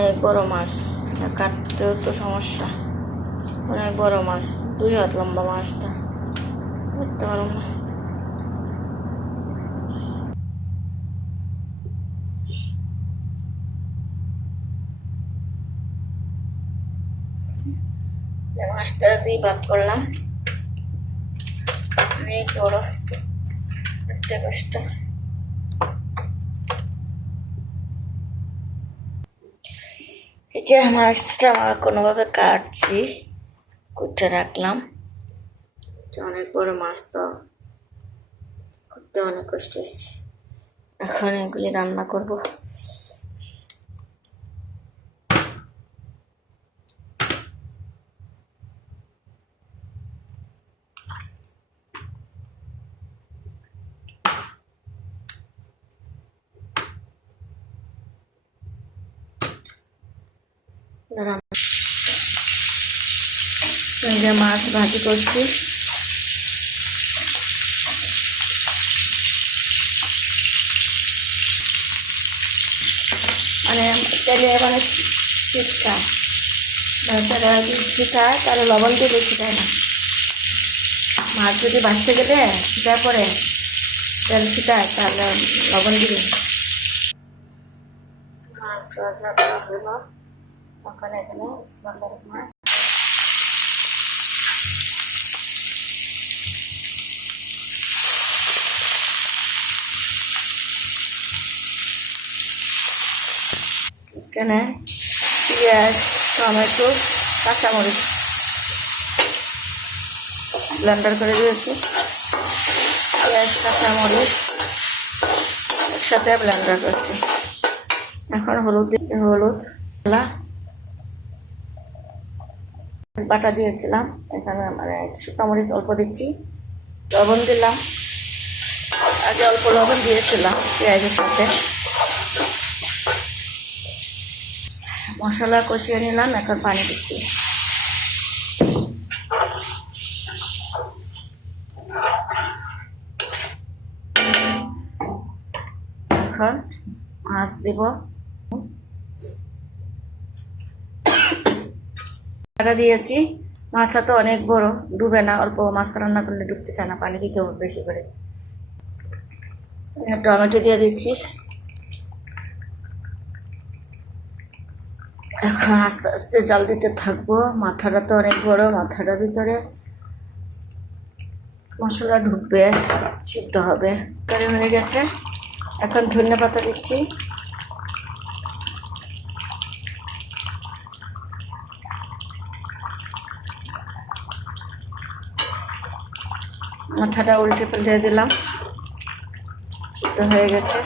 অনেক বড় মাছ। কাটতেও তো সমস্যা। অনেক বড় মাছ। দুই হাত লম্বা মাছটা। বুঝতে পারো না। এই মাছটা দুই ভাগ করলাম। অনেক বড়। একটা কষ্ট। এই যে মাছটা আমার কোনোভাবে কাটছি। কুটে রাখলাম। অনেক বড় মাছ তো করতে অনেক কষ্ট এখন এগুলি রান্না করব। রান্না মাছ ভাজি করছি। মানে তেলে মানে ছিটকায় মানে তেলে ছিটায় তাহলে লবণ দিয়ে ছিটায় না। মাছ যদি বাঁচতে গেলে ছিটায় পরে তেল ছিটায়, তাহলে লবণ দিবে। মাছ হলো এখন এখানে টমেটো কাঁচামরিচ ব্লেন্ডার করে দিয়েছি পেঁয়াজ কাঁচামরিচ একসাথে ব্লেন্ডার করছি এখন হলুদ হলুদ বাটা দিয়েছিলাম। এখানে মানে শুকনো মরিচ অল্প দিচ্ছি। লবণ দিলাম। আগে অল্প লবণ দিয়েছিলাম পেঁয়াজের সাথে। মশলা কষিয়ে নিলাম, এখন পানি দিচ্ছি। এখন মাছ দিব। মাথা দিয়েছি। মাথা তো অনেক বড়, ডুবে না, অল্প মাছ রান্না করলে ডুবতে চায় না, পানি দিতে হবে বেশি করে। টমেটো দিয়ে দিচ্ছি। এখন আস্তে আস্তে জাল দিতে থাকব। মাথাটা তো অনেক বড়, মাথাটার ভিতরে মশলা ঢুকবে, সিদ্ধ হবে। হয়ে গেছে। এখন ধনে পাতা দিচ্ছি। মাথাটা উল্টে পাল্টে দিলাম। সিদ্ধ হয়ে গেছে।